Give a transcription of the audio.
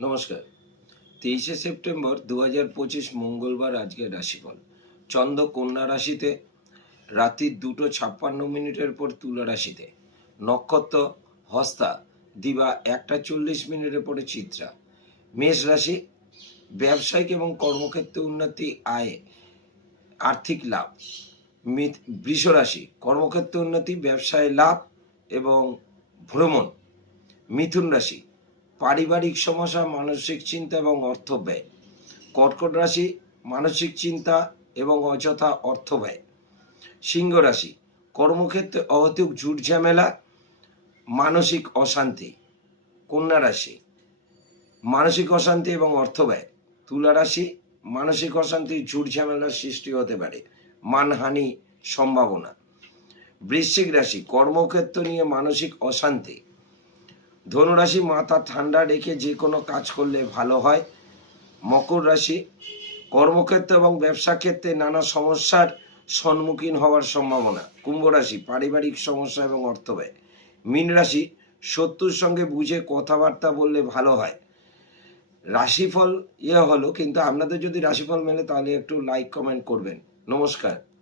নমস্কার। তেইশে সেপ্টেম্বর দু হাজার পঁচিশ মঙ্গলবার আজকের রাশিফল। চন্দ্র কন্যা রাশিতে, রাত্রি দুটো ছাপ্পান্ন মিনিটের পর তুলা রাশিতে। নক্ষত্র, হস্তা, দিবা একটা চল্লিশ মিনিটের পরে চিত্রা। মেষ রাশি, ব্যবসায়িক এবং কর্মক্ষেত্রে উন্নতি, আয়, আর্থিক লাভ। বৃষ রাশি, কর্মক্ষেত্রে উন্নতি, ব্যবসায় লাভ এবং ভ্রমণ। মিথুন রাশি পারিবারিক সমস্যা, মানসিক চিন্তা এবং অর্থ ব্যয়। কর্কট রাশি, মানসিক চিন্তা এবং অযথা অর্থ ব্যয়। সিংহ রাশি, কর্মক্ষেত্রে অহেতুক ঝুট ঝামেলা মানসিক অশান্তি। কন্যা রাশি, মানসিক অশান্তি এবং অর্থ ব্যয়। তুলা রাশি, মানসিক অশান্তি ঝুট ঝামেলার সৃষ্টি হতে পারে। মানহানি সম্ভাবনা। বৃশ্চিক রাশি, কর্মক্ষেত্র নিয়ে মানসিক অশান্তি। ধনুরাশি মাথা ঠান্ডা রেখে যে কোনো কাজ করলে ভালো হয়। মকর রাশি, কর্মক্ষেত্র এবং ব্যবসা ক্ষেত্রে নানা সমস্যার সম্মুখীন হওয়ার সম্ভাবনা। কুম্ভ রাশি, পারিবারিক সমস্যা এবং অর্থ ব্যয়। মীন রাশি, শত্রুর সঙ্গে বুঝে কথাবার্তা বললে ভালো হয়। রাশিফল ইয়ে হলো, কিন্তু আপনাদের যদি রাশিফল মেলে তাহলে একটু লাইক কমেন্ট করবেন। নমস্কার।